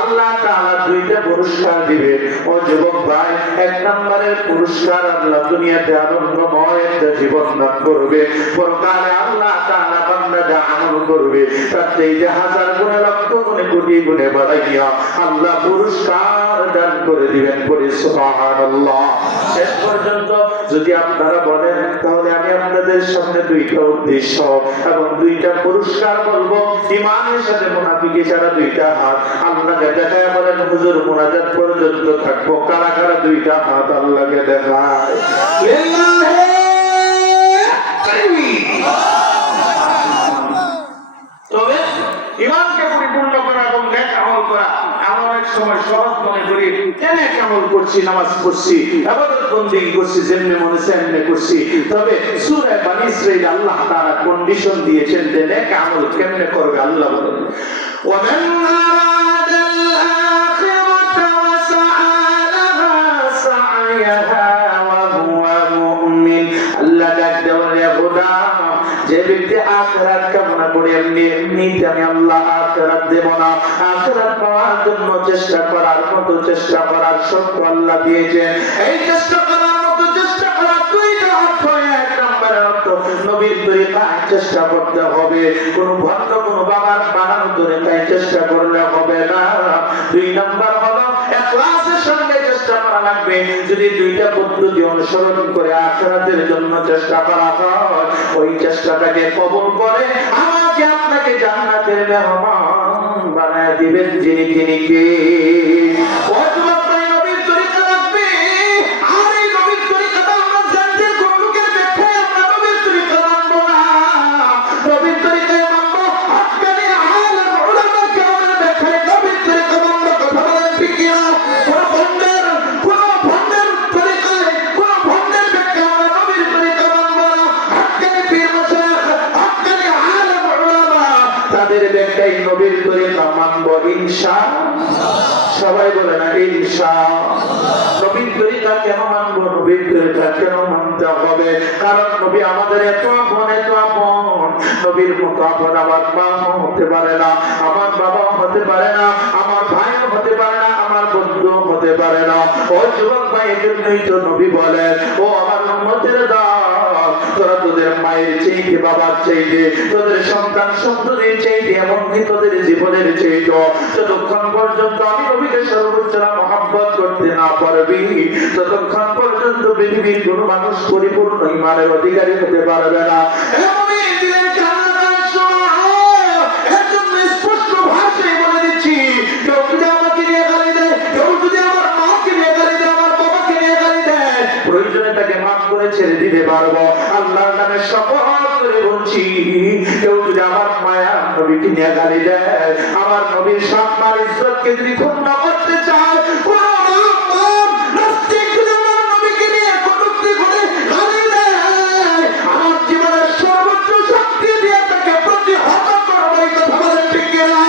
আল্লাহ তাআলা দুইটা পুরস্কার দিবে। ও যুবক ভাই, এক নম্বরের পুরস্কার আল্লাহ দুনিয়াতে আনন্দময় একটা জীবন দান করবে। পরকালে আল্লাহ তাআলা বান্দা যা আমল করবে তার থেকে হাজার গুণে লক্ষ গুণে কোটি গুণে বাড়াইয়া আল্লাহ পুরস্কার দান করে দিবেন। করে সুবহানাল্লাহ। শেষ পর্যন্ত যদি আপনারা বলেন তাহলে আমি আপনাদের সামনে দুইটা উদ্দেশ্য এবং দুইটা পুরস্কার বলবো। ঈমানের সাথে মুনাফিকি ছাড়া দুইটা হাত আল্লাহকে দেখায় বলেন হুজুর মুনাজাত পর্যন্ত থাকবো। কারা কারা দুইটা হাত আল্লাহকে দেখায়? লিল্লাহি তাকবীর। তবে ঈমানকে পরিপূর্ণ করা এবং নেক আমল করা আমরা এক সময় সহজ মনে করি। নেক আমল করছি, নামাজ পড়ছি, ইবাদত বন্দেগী করছি, যেমনি মনে চায় এমনি করছি। তবে সূরা বনী ইসরাঈল আল্লাহ তাআলা কন্ডিশন দিয়েছেন যে নেক আমল কেমনে করবে। আল্লাহ বলেন ওয়ামান আরাদাল আখিরাতা ওয়া সাআ লাহা সা'য়াহা ওয়া হুয়া মুমিন। আল্লাহ ডাকতে বলে খোদা, যে ব্যক্তি আখিরাত কামনা করে এমনি আমি আল্লাহ আখিরাত দেব না। আখিরাত পাওয়ার জন্য চেষ্টা করার মতো চেষ্টা করার শক্তি আল্লাহ দিয়েছেন। এই চেষ্টা করার মতো চেষ্টা করার দুইটা অর্থ। এক নম্বরের অর্থ নবীর তরিকায় চেষ্টা করতে হবে, কোন ভণ্ড কোন বাবার বানানো তরিকায় চেষ্টা করলে হবে না। দুই নম্বর হলো ইখলাসের সঙ্গে চেষ্টা করা লাগবে। যদি দুইটা পদ্ধতি অনুসরণ করে আখিরাতের জন্য চেষ্টা করা হয়, ওই চেষ্টাটাকে কবুল করে আমাকে আপনাকে জান্নাতের মেহমান বানায় দিবেন। যিনি তিনি কে? নবীর তরিকা লাগবে। আর এই নবীর তরিকাটা আমরা জানতে কোন লোকের ব্যাখ্যায় আমরা নবীর তরিকা মানবো না। নবীর তরিকায় মানবো হাক্কানি আলেম উলামা কেরামের ব্যাখ্যায় নবীর তরিকা মানবো। কথা বলেন ঠিক কিনা? কোন ভণ্ডের তরিকায় কোন ভণ্ডের ব্যাখ্যা আমরা নবীর তরিকা মানবো না। হাক্কানি পীর মাশায়েখ, হাক্কানি আলেম উলামা তাদের ব্যাখ্যায় নবীর তরিকা মানবো ইনশাআল্লাহ। সবাই বলে না ইনশাআল্লাহ। নবীর তরিকা কেন মানবো? নবীর তরিকা কেন মানতে হবে? কারণ নবী আমাদের এত আপন, এত আপন। নবীর মতো আপন আমার মা হতে পারে না, আমার বাবা হতে পারে না, আমার ভাইও হতে পারে না, আমার বন্ধু হতে পারে না। ও যুবক ভাই, এজন্যই তো নবী বলেন ও আমার উম্মতের দল, তোরা তোদের মায়ের চাইতে, বাবার চাইতে, তোদের সন্তান সন্ততির চাইতে, এমনকি তোদের জীবনের চাইতে যতক্ষণ পর্যন্ত আমি নবীকে সর্বোচ্চ মহব্বত করতে না পারবি, ততক্ষণ পর্যন্ত পৃথিবীর কোন মানুষ পরিপূর্ণ ঈমানের অধিকারী হতে পারবে না। স্পষ্ট ভাষায় বলে দিচ্ছি, কেউ যদি আমাকে নিয়ে গালি দেয়, কেউ যদি আমার মাকে নিয়ে গালি দেয়, আমার বাবাকে নিয়ে গালি দেয়, প্রয়োজনে তাকে মাফ করে ছেড়ে দিতে পারবো। আল্লাহর নামে শপথ করে বলছি, কেউ যদি আমার মায়া নবীকে নিয়ে গালি দেয়, আমার নবীর সম্মান ইজ্জতকে যদি ক্ষুণ্ণ করতে চায়, কোন নাস্তিক যদি আমার নবীকে নিয়ে কটূক্তি করে গালি দেয়, আমার জীবনের সর্বোচ্চ শক্তি দিয়ে তাকে প্রতিহত করবো। এই কথা বলেন ঠিক কিনা?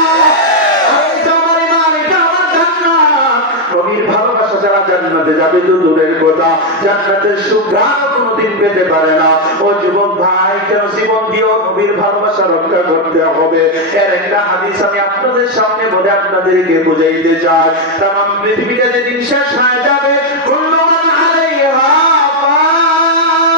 এটা আমার ঈমান, এটা আমার জান্নাত। নবীর ভালোবাসা যারা জান্নাতে যাবে তো দূরের কথা, জান্নাতের সুঘ্রাণ কোনদিন পেতে পারে না। ও যুবক ভাই, কেন জীবন দিয়েও নবীর ভালোবাসা রক্ষা করতে হবে? এর একটা হাদিস আমি আপনাদের সামনে বলে আপনাদেরকে বুঝাইতে চাই। তামাম পৃথিবীটা যেদিন শেষ হয়ে যাবে, কুল্লু মান আলাইহা ফান,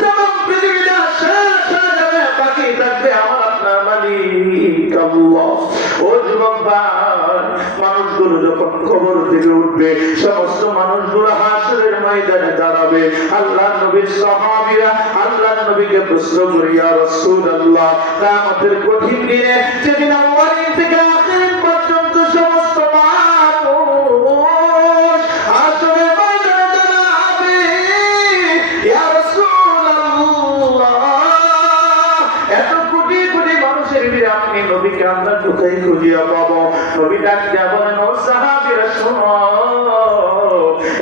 তামাম পৃথিবীটা শেষ হয়ে যাবে, বাকি থাকবে আমার আপনার মালিক আল্লাহ। ও যুবক ভাই, মানুষগুলো যখন খবর থেকে উঠবে, সমস্ত মানুষগুলো হাসরের ময়দানে দাঁড়াবে। আল্লাহর নবীর সাহাবীরা আল্লাহর নবীকে প্রশ্ন করে, ইয়া রাসূলুল্লাহ, কিয়ামতের কঠিন দিনে যেদিন আউয়ালিন থেকে আখিরিন পর্যন্ত সমস্ত মানুষ হাসরের ময়দানে দাঁড়াবে, ইয়া রাসূলুল্লাহ, এত কোটি কোটি মানুষের ভিড়ে আপনি নবীকে আমরা কোথায় খুঁজিয়া পাবো? নবী ডাক দেয়া বলেন, ও সাহাবীরা শোনো,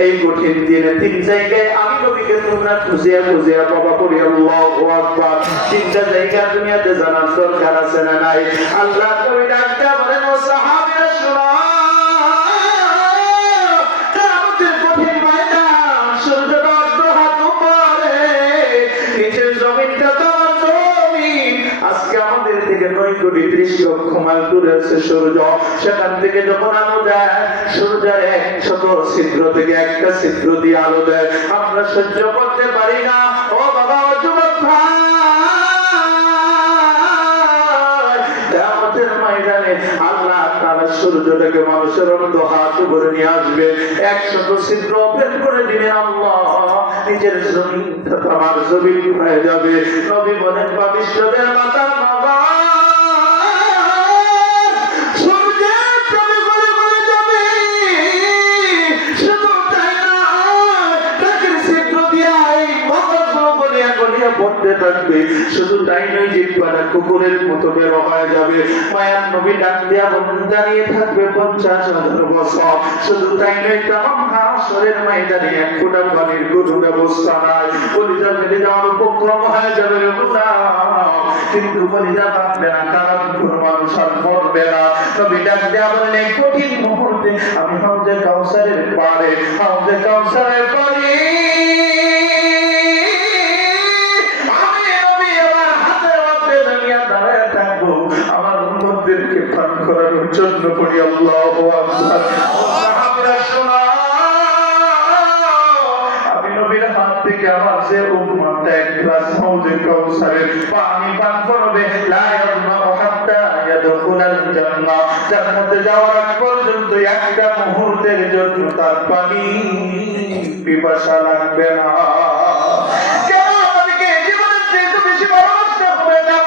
এই কঠিন দিনে তিন জায়গায় আমি নবীকে তোমরা খুঁজিয়া খুঁজিয়া পাবা। করি আল্লাহু আকবার। তিনটা জায়গা দুনিয়াতে জানার দরকার আছে না নাই? আল্লাহ নবী ডাক দেয়া বলেন, ও সাহাবীরা শোনো, কিয়ামতের কঠিন ময়দান, সূর্যটা হাত উপরে, নিচের জমিনটা তোমার জমিন। আজকে আমাদের থেকে 9 কোটি 30 লক্ষ মাইল দূরে আছে সূর্য, সেখান থেকে যখন আলো দেয় সূর্যের 100 ছিদ্র থেকে একটা ছিদ্র দিয়ে আলো দেয়, আমরা সহ্য করতে পারি না। ও বাবা, ও যুবক ভাই, কিয়ামতের ময়দানে আল্লাহ তাআলা সূর্যটাকে মানুষের অর্ধ হাত উপরে নিয়ে আসবে, 100 ছিদ্র ওপেন করে দিবেন আল্লাহ, নিজের জমিন আমার জমিন হয়ে যাবে। নবী বলেন ভবিষ্যতের মাতা বাবা সূর্যের প্রেমে করে করে যাবে, শুধু তাই না, তাকের ছিদ্র দিয়া এই মগজগুলো গলিয়া গলিয়া পড়তে থাকবে, শুধু তাই নয়, জিহ্বাটা কুকুরের মতো বের হয়ে যাবে। মায়ার নবী ডাক দিয়া বলেন দাঁড়িয়ে থাকবে 50,000 বছর, শুধু তাই নয়, তামাম হাসরের ময়দানে এক ফোঁটা পানির কোনো ব্যবস্থা নাই, কলিজা ফেলে যাওয়ার উপক্রম হয়ে যাবে না, কিন্তু কলিজা থাকবে না, কারণ কোন মানুষ আর মরবে না। নবী ডাক দিয়া বলেন এই কঠিন মুহূর্তে আমি হাউজে কাউসারের পাড়ে, হাউজে কাউসারের পাড়ে আমি নবী আমার হাতের মধ্যে দুনিয়া দাঁড়ায় থাকবো, আমার উম্মতদেরকে পান করানোর জন্য করি আল্লাহু আকবার। সাহাবীরা শোনা, আমি নবীর হাত থেকে আমার যে উম্মতটা এক গ্লাস হাউজে কাউসারের পানি পান করবে, লা ইয়াযমা হাত্তা ইয়াদখুলাল জান্নাহ, জান্নাতে যাওয়ার আগ পর্যন্ত একটা মুহূর্তের জন্য তার পানি পিপাসা লাগবে না। কেন আমাদেরকে জীবনের চেয়ে বেশি ভালোবাসতে হবে না?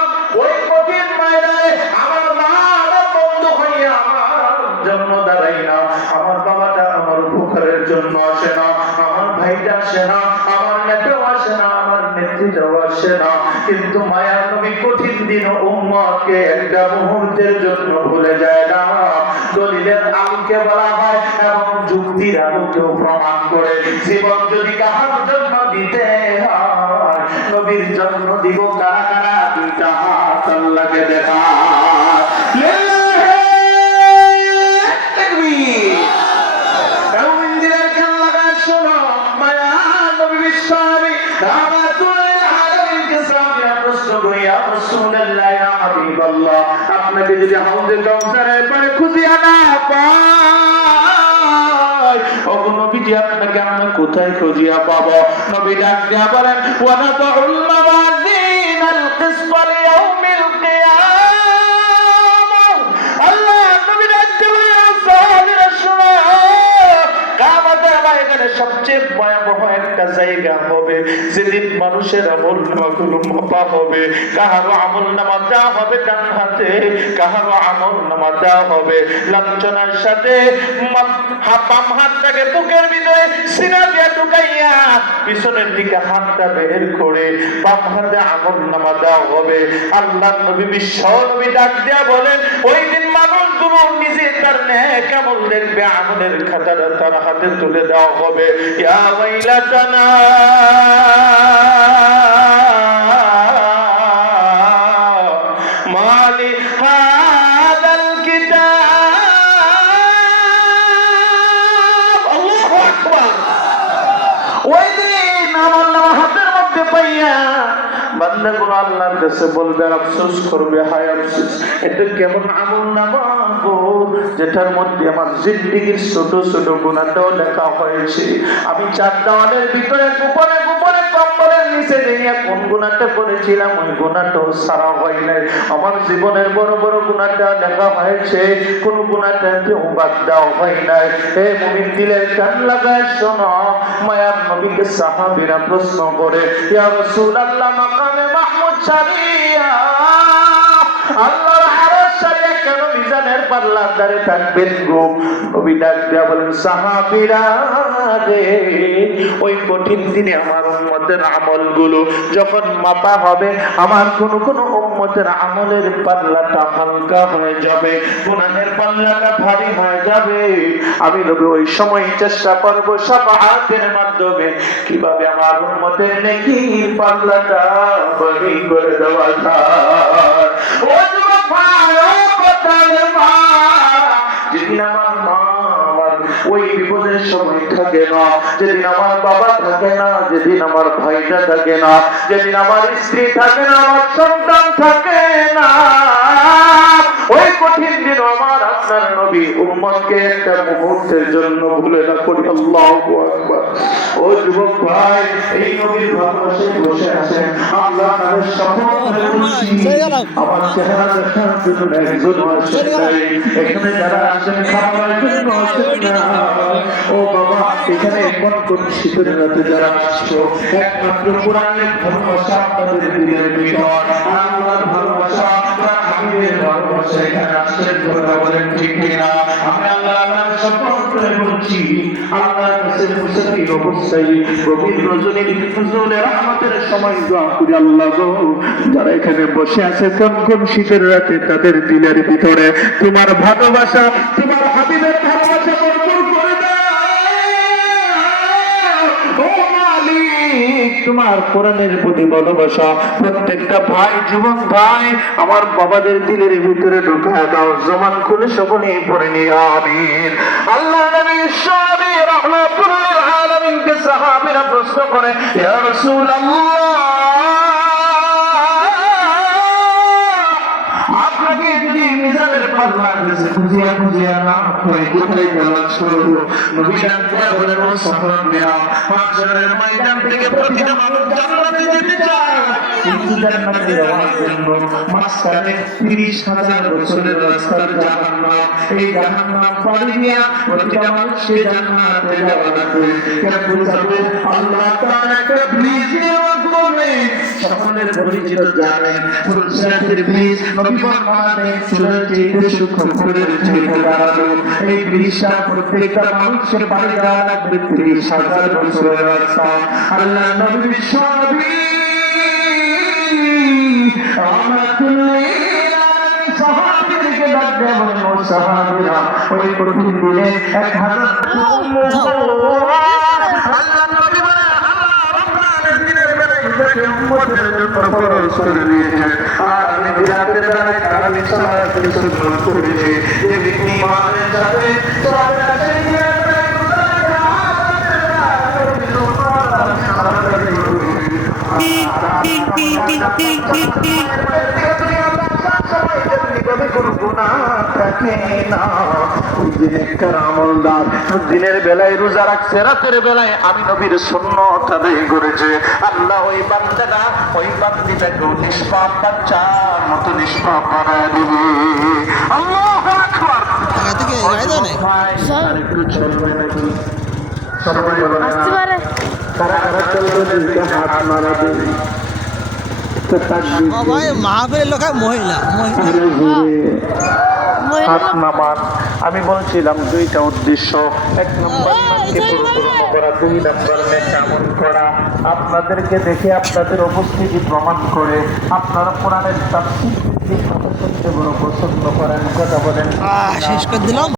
ওই কঠিন ময়দানে আমার মা আমার বন্ধু হইয়া আমার জন্য দাঁড়াই না, আমার বাবাটা আমার উপকারের জন্য আসে না, আমার ভাইটা আসে না, আমার নেতাও আসে না, আমার নেত্রীটাও আসে না, কিন্তু মায়ার নবী কঠিন দিন উম্মতকে একটা মুহূর্তের জন্য ভুলে যায় না। দলিলের আলোকে বলা হয় এবং যুক্তির আলোকেও প্রমাণ করে, জীবন যদি কাহার জন্য দিতে হয়, নবীর জন্য দিব কারা কারা, দুইটা হাত আল্লাহকে দেখা। আপনাকে যদি হাউজে কাউসারের পারে খুঁজিয়া না পাই, ওগো নবীজি আপনাকে আমরা কোথায় খুঁজিয়া পাবো? নবী ডাক দিয়া বলেন ওয়ানাতুল মাওয়াজিনাল কিসফা লিয়াউমিল কিয়ামাহ। আল্লাহ নবী ডাক দিয়া বলেন সাহাবীরা শুনো, কিয়ামতের ময়দানে সবচেয়ে ভয়াবহ একটা জায়গা হবে, যেদিন মানুষের আমলনামাগুলো মাপা হবে, কাহারো আমলনামা দেওয়া হবে ডান হাতে, কাহারো আমলনামা দেওয়া হবে লাঞ্ছনার সাথে, বাম হাতটাকে বুকের ভিতরে সিনা দিয়ে ঢুকাইয়া পিছনের দিকে হাতটা বের করে বাম হাতে আমলনামা দেওয়া হবে। আল্লাহর নবী বিশ্ব নবী ডাক দিয়া বলেন ওই দিন মানুষগুলো নিজে তার নেক আমল দেখবে, আমলের খাতাটা তার হাতে তুলে দেওয়া হবে। ইয়া ওয়াইলাতানা মালি হাদাল কিতাব, আল্লাহু আকবার। ওই দিন আমলনামা হাতের মধ্যে পাইয়া বান্দাগুলো আল্লাহর কাছে বলবে, আফসোস করবে, হায় আফসোস, এটা কেমন আমলনামা গো, যেটার মধ্যে আমার জিন্দেগীর ছোট ছোট গুনাহটাও লেখা হয়েছে। আমি 4 দেওয়ালের ভিতরে গোপনে গোপনে কম্বলের নিচে নিয়ে কোন গুনাহটা করেছিলাম ওই গুনাহটাও সারা হয় নাই। আমার জীবনের বড় বড় গুনাহটা লেখা হয়েছে, কোন গুনাহটাকেও বাদ দেওয়া হয় নাই। হে মুমিন, দিলের কান লাগায় শোনো, মায়ার নবীকে সাহাবীরা প্রশ্ন করে, ইয়া রাসূলুল্লাহ, মাকামে মাহমুদ সারিয়া, আল্লাহর আরশ সারিয়া কেন মিজানের পাল্লার ধারে থাকবেন গো? নবী ডাক দিয়া বলেন, সাহাবীরা রে, ওই কঠিন দিনে আমার উম্মতের আমলগুলো যখন মাপা হবে, আমার কোন কোন উম্মতের আমলের পাল্লাটা হালকা হয়ে যাবে, গুনাহের পাল্লাটা ভারী হয়ে যাবে। আমি নবী ওই সময় চেষ্টা করব শাফাআতের মাধ্যমে কিভাবে আমার উম্মতের নেকির পাল্লাটা ভারী করে দেওয়া যায়। ও যুবক ভাই, ও বাতালের মা, যেদিন আমার মা ওই বিপদের সময় থাকে না, যেদিন আমার বাবা থাকে না, যেদিন আমার ভাইটা থাকে না, যেদিন আমার স্ত্রী থাকে না, আমার সন্তান থাকে না, উম্মতকে একটা মুহূর্তের জন্য ভুলে না করি। আল্লাহু আকবার। ও যুবক ভাই, এই নবীর ভালোবাসায় বসে আছেন, আল্লাহ তাআলার শপথ করে বলছি, আমার চেহারা দেখার জন্য একজন আসেন নাই, এখানে যারা আসেন খাবার জন্য আসেন না। ও বাবা, এখানে কোন শীতের রাতে যারা আসছো, একমাত্র কোরআনের ভালোবাসা আপনাদের দিলের ভিতর, আল্লাহর ভালোবাসা, হাবিবের ভালোবাসা এখানে আসছেন, কথা বলেন ঠিক কিনা? আমি আল্লাহর শপথ করে বলছি, আল্লাহর কাছে মুসাফির অবস্থায় গভীর রজনী নুজুলে রহমতের সময় দোয়া করি, আল্লাহ গো, যারা এখানে বসে আছে কোন শীতের রাতে, তাদের দিলের ভিতরে তোমার ভালোবাসা, তোমার হাবিবের ভালোবাসা ভরপুর করে দাও। ও মালিক, তোমার কোরআনের প্রতি ভালোবাসা প্রত্যেকটা ভাই, যুবক ভাই, আমার বাবাদের দিলের ভিতরে ঢুকায় দাও। জমান খুলে সকলে পড়ে নিয়ে আমিন। আল্লাহ নবী সাহাবী রাহমাতুল্লিল আলামিনকে সাহাবীরা প্রশ্ন করে, ইয়া রাসূলুল্লাহ, আপনাকে যদি মিজানের পাল্লার কাছে খুঁজিয়া না হয়, কোথায় গেলাম শুরু? নবী ডাক্তার বলেন, ও সাহাবীরা, মাশারের ময়দান থেকে প্রতিটা মানুষ জান্নাতে যেতে চায়, কিন্তু জান্নাতে যাওয়ার জন্য মাঝখানে ৩০,০০০ বছরের রাস্তার জাহান্নাম, এই জাহান্নাম পাড়ি দিয়া প্রতিটা মানুষকে জান্নাতে যাওয়া লাগবে। কেন বুঝাবো? আল্লাহ তাআলা একটা ব্রিজ নির্মাণ করবেন, সকলের পরিচিত জানেন ফুলসরাতের ব্রিজ, নবী বলেন চুলের চেয়ে সূক্ষ্ম ফুলের চেয়ে দাঁড়ালো। এই ব্রিজটা প্রত্যেকটা মানুষের পাড়ি দেওয়া লাগবে ৩০,০০০ বছরের রাস্তা। আল্লাহ নবী বিশ্বনবী সাহাবীদেরকে ডাক দেয়া বলেন, ও সাহাবীরা, ওই কঠিন দিনে ১,০০০ আল্লাহ নবী বলেন, আল্লাহ রাব্বুল আলামিনের বেলায় উম্মতের জন্য ফরজ করে দিয়েছেন। আর আমি বিরাতে দাঁড়ায় আমি সালাতের সুন্নাত করেছি, যে ব্যক্তি ইমানের সাথে সালাতের সাথে দিনের বেলায় রোজা রাখছে, রাতের বেলায় আমি নবীর সুন্নাত আদায় করেছে, আল্লাহ ওই বান্দাটা, ওই বান্দিটাকে নিষ্পাপ বাচ্চার মতো নিষ্পাপ বানায় দিবে। আল্লাহু আকবার। একটু চলবে নাকি? সবাই বলে না, কারা কারা চলবে? হাত মারা দেবে। আমি বলছিলাম দুইটা উদ্দেশ্য, এক নম্বর পরিপূর্ণ করা, 2 নম্বর আমল করা। আপনাদেরকে দেখে আপনাদের উপস্থিতি প্রমাণ করে আপনারা কোরআনের তাফসীর বড় পছন্দ করেন, কথা বলেন। শেষ করে দিলাম।